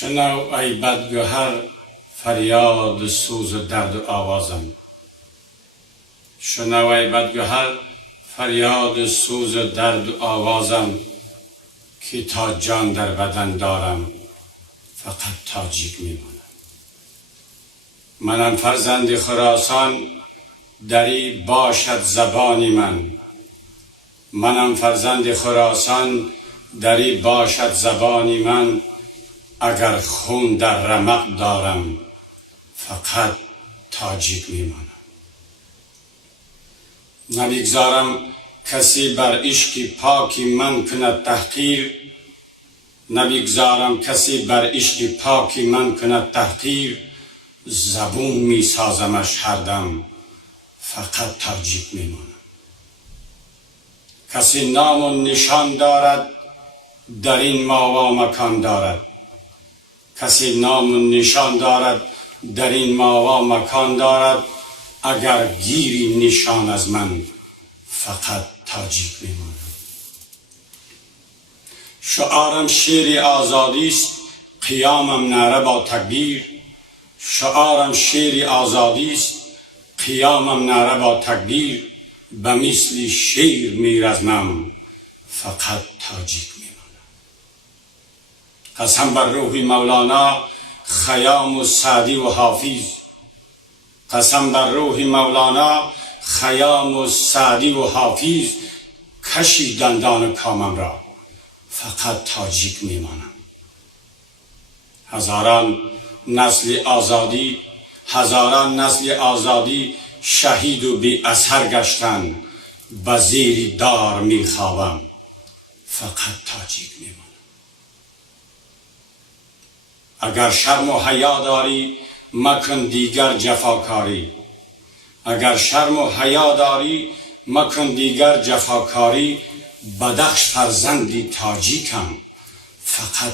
شنو ای بدگهر فریاد سوز و درد و آوازم. شنو ای بدگهر فریاد سوز و درد و آوازم، که تا جان در بدن دارم فقط تاجیک میمانم. منم فرزند خراسان، دری باشد زبانی من. منم فرزند خراسان، دری باشد زبانی من. اگر خون در رمق دارم فقط تاجیک میمانم. نمیگذارم کسی بر عشق پاکی من کند تحقیر. نمیگذارم کسی بر عشق پاکی من کند تحقیر. زبون میسازمش هر دم فقط تاجیک میمانم. کسی نام و نشان دارد در این ماوا مکان دارد. کسی نام و نشان دارد در این ماوا مکان دارد. اگر گیری نشان از من فقط تاجیک میمانم. شعارم شیر آزادی است، قیامم نعره با تکبیر. شعارم شیر آزادی است، قیامم نعره با تکبیر. به مثل شیر میرزمم فقط تاجیک میمانم. قسم بر روح مولانا، خیام و سعدی و حافظ. قسم بر روح مولانا، خیام و سعدی و حافظ. کشی دندان کامم را فقط تاجیک میمانم. هزاران نسل آزادی، هزاران نسل آزادی شهید و بی اثر گشتند. به زیر دار میخوابم فقط تاجیک میمانم. اگر شرم و حیا داری مکن دیگر جفاکاری. اگر شرم و حیا داری مکن دیگر جفاکاری. بدخش فرزندی تاجیکم فقط